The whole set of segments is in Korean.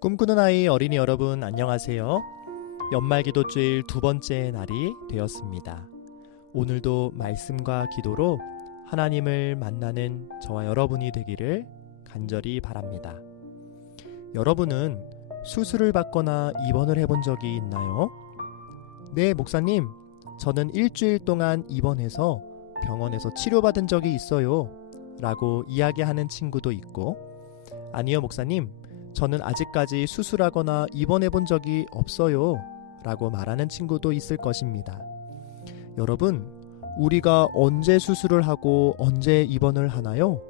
꿈꾸는 아이 어린이 여러분 안녕하세요. 연말기도주일 두 번째 날이 되었습니다. 오늘도 말씀과 기도로 하나님을 만나는 저와 여러분이 되기를 간절히 바랍니다. 여러분은 수술을 받거나 입원을 해본 적이 있나요? 네, 목사님. 저는 일주일 동안 입원해서 병원에서 치료받은 적이 있어요. 라고 이야기하는 친구도 있고, 아니요, 목사님. 저는 아직까지 수술하거나 입원해 본 적이 없어요. 라고 말하는 친구도 있을 것입니다. 여러분, 우리가 언제 수술을 하고 언제 입원을 하나요?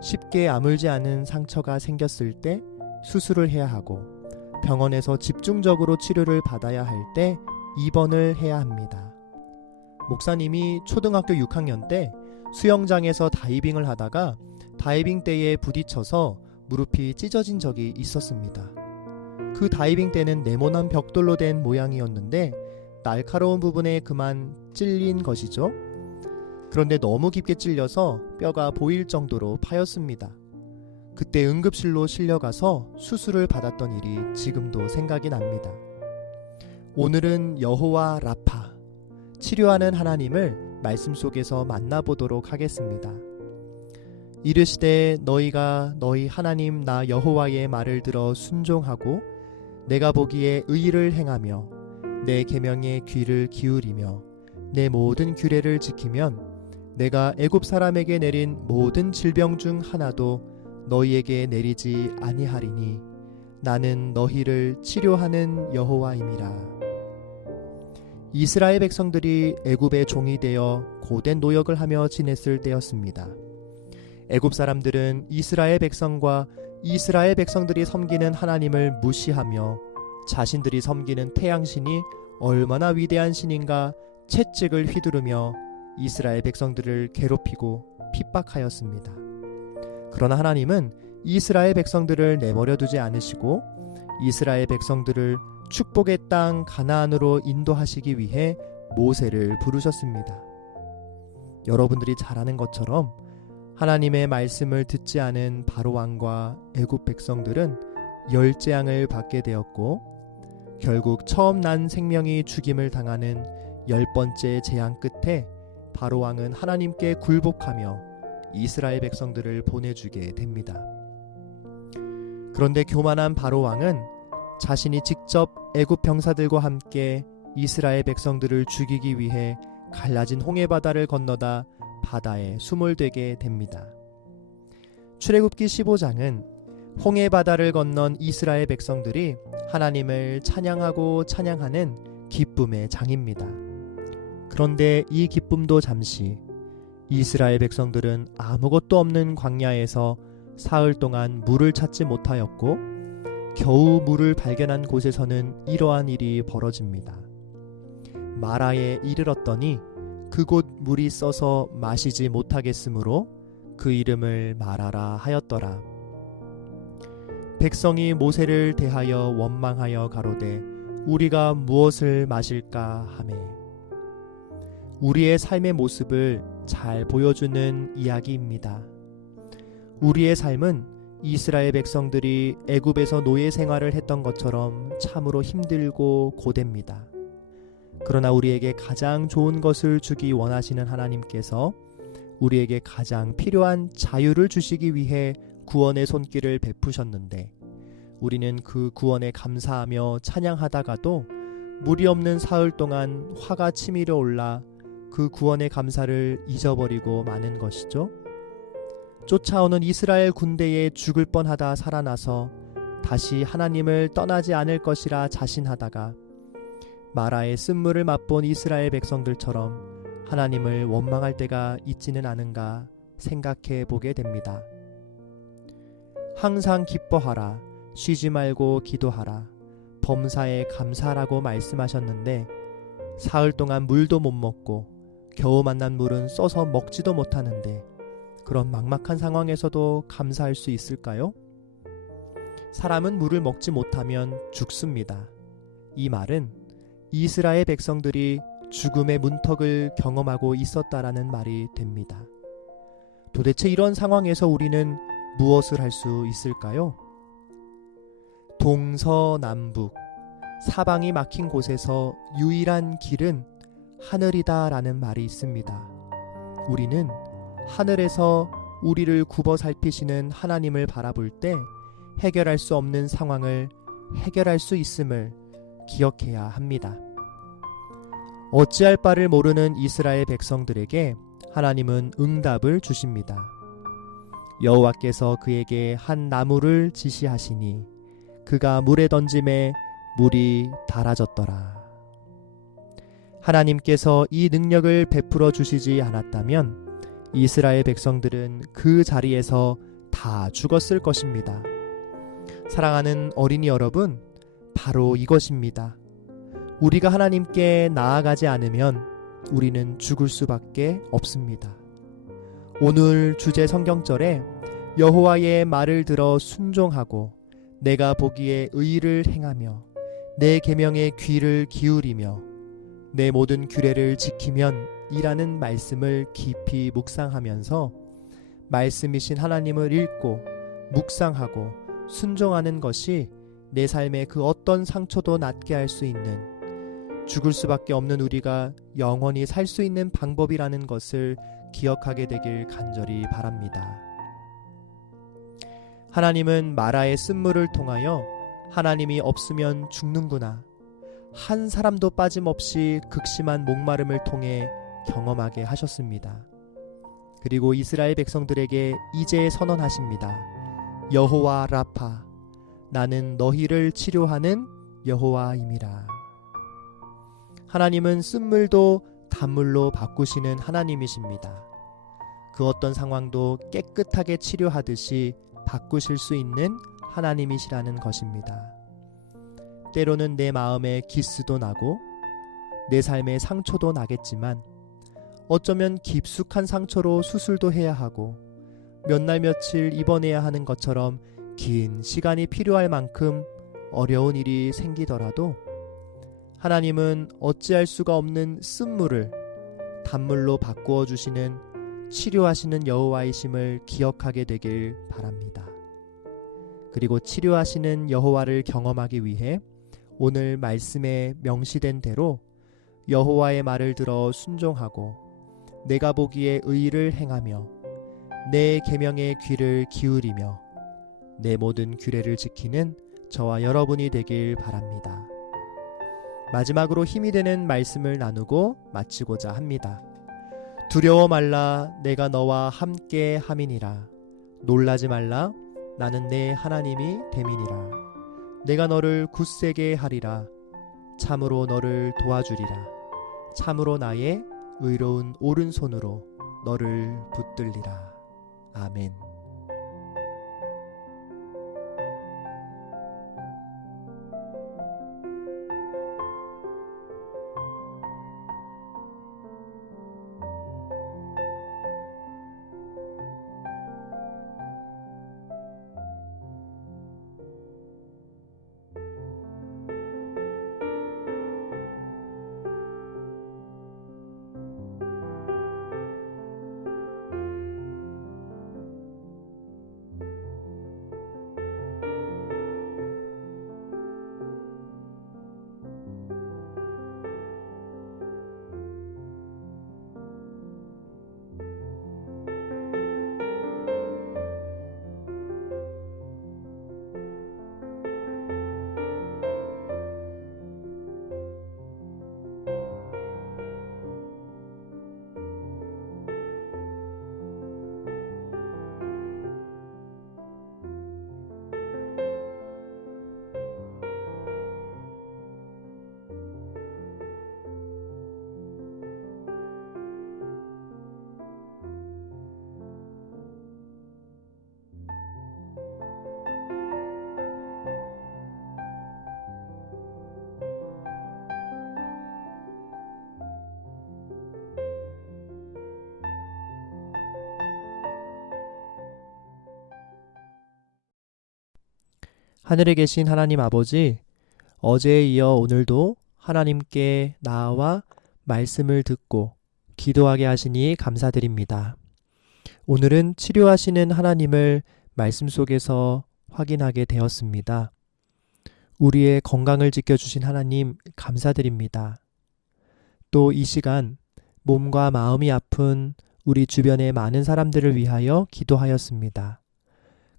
쉽게 아물지 않은 상처가 생겼을 때 수술을 해야 하고, 병원에서 집중적으로 치료를 받아야 할 때 입원을 해야 합니다. 목사님이 초등학교 6학년 때 수영장에서 다이빙을 하다가 다이빙대에 부딪혀서 무릎이 찢어진 적이 있었습니다. 그 다이빙 때는 네모난 벽돌로 된 모양이었는데 날카로운 부분에 그만 찔린 것이죠. 그런데 너무 깊게 찔려서 뼈가 보일 정도로 파였습니다. 그때 응급실로 실려가서 수술을 받았던 일이 지금도 생각이 납니다. 오늘은 여호와 라파, 치료하는 하나님을 말씀 속에서 만나보도록 하겠습니다. 이르시되 너희가 너희 하나님 나 여호와의 말을 들어 순종하고 내가 보기에 의를 행하며 내 계명에 귀를 기울이며 내 모든 규례를 지키면 내가 애굽 사람에게 내린 모든 질병 중 하나도 너희에게 내리지 아니하리니 나는 너희를 치료하는 여호와임이라. 이스라엘 백성들이 애굽의 종이 되어 고된 노역을 하며 지냈을 때였습니다. 애굽 사람들은 이스라엘 백성과 이스라엘 백성들이 섬기는 하나님을 무시하며 자신들이 섬기는 태양신이 얼마나 위대한 신인가 채찍을 휘두르며 이스라엘 백성들을 괴롭히고 핍박하였습니다. 그러나 하나님은 이스라엘 백성들을 내버려 두지 않으시고 이스라엘 백성들을 축복의 땅 가나안으로 인도하시기 위해 모세를 부르셨습니다. 여러분들이 잘 아는 것처럼 하나님의 말씀을 듣지 않은 바로왕과 애굽 백성들은 열재앙을 받게 되었고 결국 처음 난 생명이 죽임을 당하는 10번째 재앙 끝에 바로왕은 하나님께 굴복하며 이스라엘 백성들을 보내주게 됩니다. 그런데 교만한 바로왕은 자신이 직접 애굽 병사들과 함께 이스라엘 백성들을 죽이기 위해 갈라진 홍해바다를 건너다 바다에 숨을 대게 됩니다. 출애굽기 15장은 홍해바다를 건넌 이스라엘 백성들이 하나님을 찬양하고 찬양하는 기쁨의 장입니다. 그런데 이 기쁨도 잠시, 이스라엘 백성들은 아무것도 없는 광야에서 사흘 동안 물을 찾지 못하였고 겨우 물을 발견한 곳에서는 이러한 일이 벌어집니다. 마라에 이르렀더니 그곳 물이 써서 마시지 못하겠으므로 그 이름을 마라라 하였더라. 백성이 모세를 대하여 원망하여 가로되 우리가 무엇을 마실까 하매. 우리의 삶의 모습을 잘 보여주는 이야기입니다. 우리의 삶은 이스라엘 백성들이 애굽에서 노예 생활을 했던 것처럼 참으로 힘들고 고됩니다. 그러나 우리에게 가장 좋은 것을 주기 원하시는 하나님께서 우리에게 가장 필요한 자유를 주시기 위해 구원의 손길을 베푸셨는데 우리는 그 구원에 감사하며 찬양하다가도 물이 없는 사흘 동안 화가 치밀어 올라 그 구원의 감사를 잊어버리고 마는 것이죠. 쫓아오는 이스라엘 군대에 죽을 뻔하다 살아나서 다시 하나님을 떠나지 않을 것이라 자신하다가 마라의 쓴물을 맛본 이스라엘 백성들처럼 하나님을 원망할 때가 있지는 않은가 생각해 보게 됩니다. 항상 기뻐하라, 쉬지 말고 기도하라, 범사에 감사하라고 말씀하셨는데 사흘 동안 물도 못 먹고 겨우 만난 물은 써서 먹지도 못하는데 그런 막막한 상황에서도 감사할 수 있을까요? 사람은 물을 먹지 못하면 죽습니다. 이 말은 이스라엘 백성들이 죽음의 문턱을 경험하고 있었다라는 말이 됩니다. 도대체 이런 상황에서 우리는 무엇을 할 수 있을까요? 동서남북 사방이 막힌 곳에서 유일한 길은 하늘이다 라는 말이 있습니다. 우리는 하늘에서 우리를 굽어 살피시는 하나님을 바라볼 때 해결할 수 없는 상황을 해결할 수 있음을 기억해야 합니다. 어찌할 바를 모르는 이스라엘 백성들에게 하나님은 응답을 주십니다. 여호와께서 그에게 한 나무를 지시하시니 그가 물에 던짐에 물이 달아졌더라. 하나님께서 이 능력을 베풀어 주시지 않았다면 이스라엘 백성들은 그 자리에서 다 죽었을 것입니다. 사랑하는 어린이 여러분, 바로 이것입니다. 우리가 하나님께 나아가지 않으면 우리는 죽을 수밖에 없습니다. 오늘 주제 성경절에 여호와의 말을 들어 순종하고 내가 보기에 의를 행하며 내 계명에 귀를 기울이며 내 모든 규례를 지키면 이라는 말씀을 깊이 묵상하면서 말씀이신 하나님을 읽고 묵상하고 순종하는 것이 내 삶의 그 어떤 상처도 낫게 할 수 있는, 죽을 수밖에 없는 우리가 영원히 살 수 있는 방법이라는 것을 기억하게 되길 간절히 바랍니다. 하나님은 마라의 쓴물을 통하여 하나님이 없으면 죽는구나, 한 사람도 빠짐없이 극심한 목마름을 통해 경험하게 하셨습니다. 그리고 이스라엘 백성들에게 이제 선언하십니다. 여호와 라파, 나는 너희를 치료하는 여호와임이라. 하나님은 쓴물도 단물로 바꾸시는 하나님이십니다. 그 어떤 상황도 깨끗하게 치료하듯이 바꾸실 수 있는 하나님이시라는 것입니다. 때로는 내 마음에 기스도 나고 내 삶에 상처도 나겠지만 어쩌면 깊숙한 상처로 수술도 해야 하고 몇 날 며칠 입원해야 하는 것처럼 긴 시간이 필요할 만큼 어려운 일이 생기더라도 하나님은 어찌할 수가 없는 쓴물을 단물로 바꾸어 주시는 치료하시는 여호와이심을 기억하게 되길 바랍니다. 그리고 치료하시는 여호와를 경험하기 위해 오늘 말씀에 명시된 대로 여호와의 말을 들어 순종하고 내가 보기에 의를 행하며 내 계명에 귀를 기울이며 내 모든 규례를 지키는 저와 여러분이 되길 바랍니다. 마지막으로 힘이 되는 말씀을 나누고 마치고자 합니다. 두려워 말라, 내가 너와 함께 함이니라. 놀라지 말라, 나는 내 하나님이 됨이니라. 내가 너를 굳세게 하리라. 참으로 너를 도와주리라. 참으로 나의 의로운 오른손으로 너를 붙들리라. 아멘. 하늘에 계신 하나님 아버지, 어제에 이어 오늘도 하나님께 나아와 말씀을 듣고 기도하게 하시니 감사드립니다. 오늘은 치료하시는 하나님을 말씀 속에서 확인하게 되었습니다. 우리의 건강을 지켜주신 하나님 감사드립니다. 또 이 시간 몸과 마음이 아픈 우리 주변의 많은 사람들을 위하여 기도하였습니다.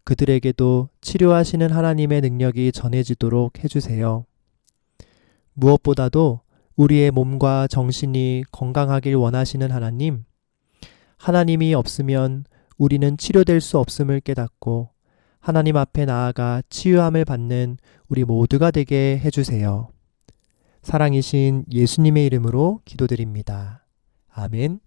그들에게도 치료하시는 하나님의 능력이 전해지도록 해주세요. 무엇보다도 우리의 몸과 정신이 건강하길 원하시는 하나님, 하나님이 없으면 우리는 치료될 수 없음을 깨닫고 하나님 앞에 나아가 치유함을 받는 우리 모두가 되게 해주세요. 사랑이신 예수님의 이름으로 기도드립니다. 아멘.